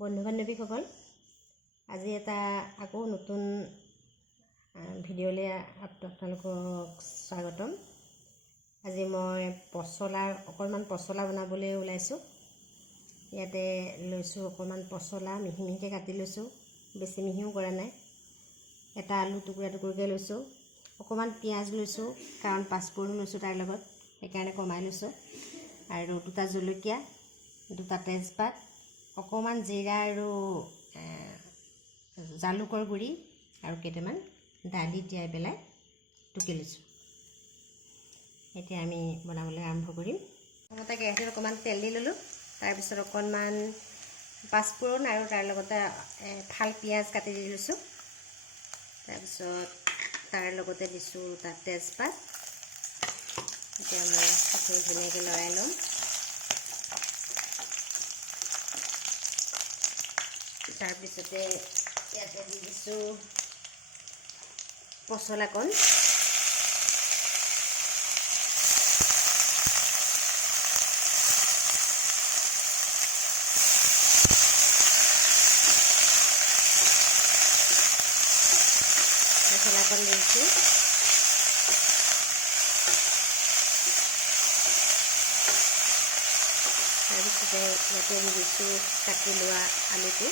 বন্ধু বান্ধৱীসকল, আজি এটা আকৌ নতুন ভিডিঅ'লৈ আপোনালোকক স্বাগতম। আজি মই অকণমান পচলা বনাবলৈ ওলাইছোঁ। ইয়াতে লৈছোঁ অকণমান পচলা, মিহি মিহিকৈ কাটি লৈছোঁ, বেছি মিহিও কৰা নাই। এটা আলু টুকুৰা টুকুৰকৈ লৈছোঁ। অকণমান পিঁয়াজ লৈছোঁ, কাৰণ পাঁচফোৰণ লৈছোঁ তাৰ লগত, সেইকাৰণে কমাই লৈছোঁ। আৰু দুটা জলকীয়া, দুটা তেজপাত, অকণমান জিৰা আৰু জালুকৰ গুড়ি আৰু কেইটামান দালি তিয়াই পেলাই টুকি লৈছোঁ। এতিয়া আমি বনাবলৈ আৰম্ভ কৰিম। প্ৰথমতে কেৰাহীত অকণমান তেল দি ল'লোঁ। তাৰপিছত অকণমান পাঁচফোৰণ আৰু তাৰ লগতে ফাল পিঁয়াজ কাটি দি লৈছোঁ। তাৰপিছত তাৰ লগতে দিছোঁ তাত তেজপাত। এতিয়া মই সেইখিনি ধুনীয়াকৈ লৰাই ল'ম। তাৰপিছতে ইয়াতে দি দিছোঁ পচলাকণ। পচলাকণ দিছোঁ। তাৰপিছতে ইয়াতে দি দিছোঁ কাটি লোৱা আলুটো।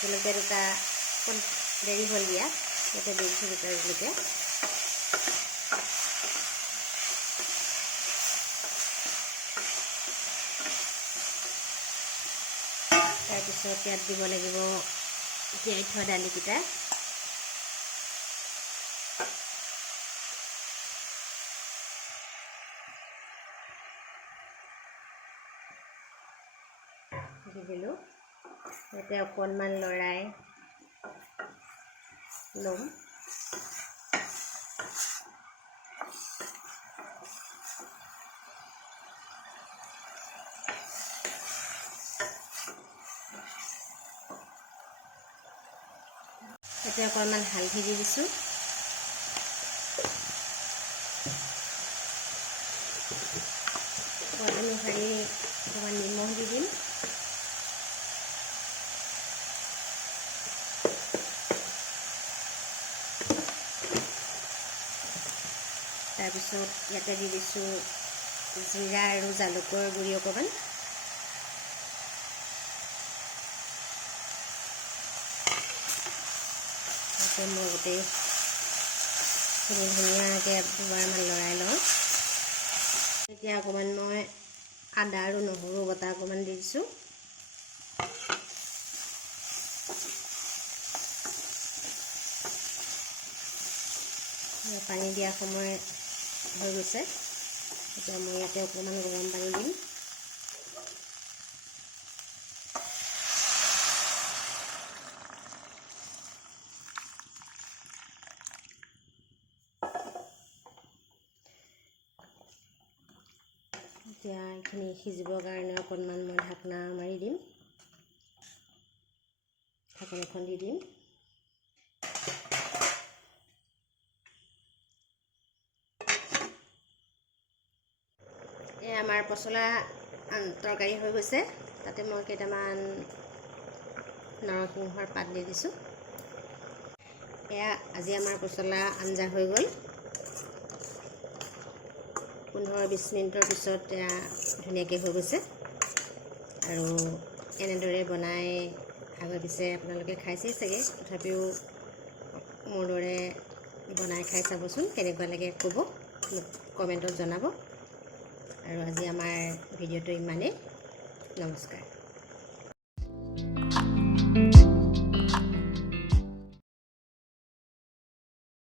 জলকীয়া দুটা দেৰি হ'ল দিয়া, ইয়াতে দি দিছোঁ দুটা জলকীয়া। তাৰপিছত ইয়াত দিব লাগিব তিয়াই থোৱা দালিকেইটা। দি দিলোঁ। ইয়াতে অকণমান লৰাই ল'ম। এতিয়া অকণমান হালধি দি দিছোঁ। সোৱাদ অনুসৰি অকণমান নিমখ দি দিম। তাৰপিছত ইয়াতে দি দিছোঁ জিৰা আৰু জালুকৰ গুড়ি অকণমান। মই গোটেইখিনি ধুনীয়াকৈ দুবাৰমান লৰাই লওঁ। এতিয়া অকণমান মই আদা আৰু নহৰু বটা অকণমান দি দিছোঁ। পানী দিয়া সময় হৈ গৈছে। এতিয়া মই ইয়াতে অকণমান গৰম পানী দিম। এতিয়া এইখিনি সিজিবৰ কাৰণে অকণমান মই ঢাকনা মাৰি দিম। ঢাকন এখন দি দিম। আমাৰ পচলা তৰকাৰী হৈ গৈছে। তাতে মই কেইটামান নৰসিংহৰ পাত দি দিছোঁ। এয়া আজি আমাৰ পচলা আঞ্জা হৈ গ'ল। 15-20 মিনিটৰ পিছত এয়া ধুনীয়াকৈ হৈ গৈছে। আৰু এনেদৰে বনাই আগে পিছে আপোনালোকে খাইছেই চাগে, তথাপিও মোৰ দৰে বনাই খাই চাবচোন, কেনেকুৱা লাগে ক'ব, মোক কমেণ্টত জনাব। আৰু আজি আমাৰ ভিডিঅ'টো ইমানেই। নমস্কাৰ।